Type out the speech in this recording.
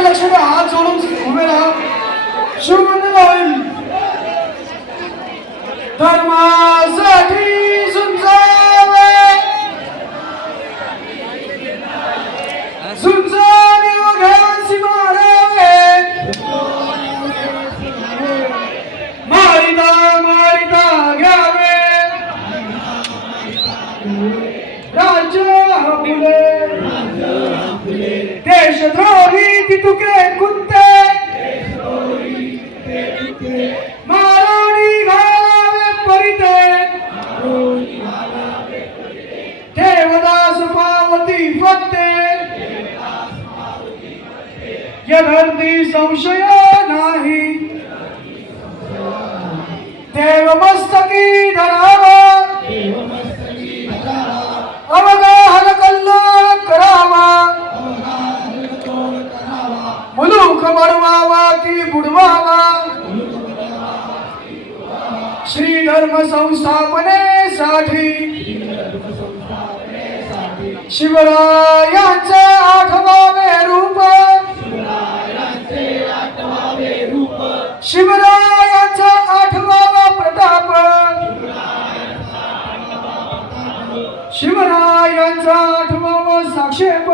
लक्ष्मी हात जोडून उभे राहा. शिवमंदिर होईल. धर्मासाठी झुंजावे, झुंजाने उघ्यासी मारावे, मारिता मारिता घ्यावे, राज्य आपले देशद्रोही तितुके कुंते, माराणी घालावे परिते, देवदास पावती फत्ते, यधर्ती संशय नाही, देव मस्तकी धरावा, अवगाहन कल्लोळ करावा, मुलूक मरवावा की बुडवावा, श्री धर्म संस्थापनेसाठी शिवरायांचे आठवावे रूप, शिवरायांचा आठवावा प्रताप, शिवरायांचा आठवावा साक्षेप.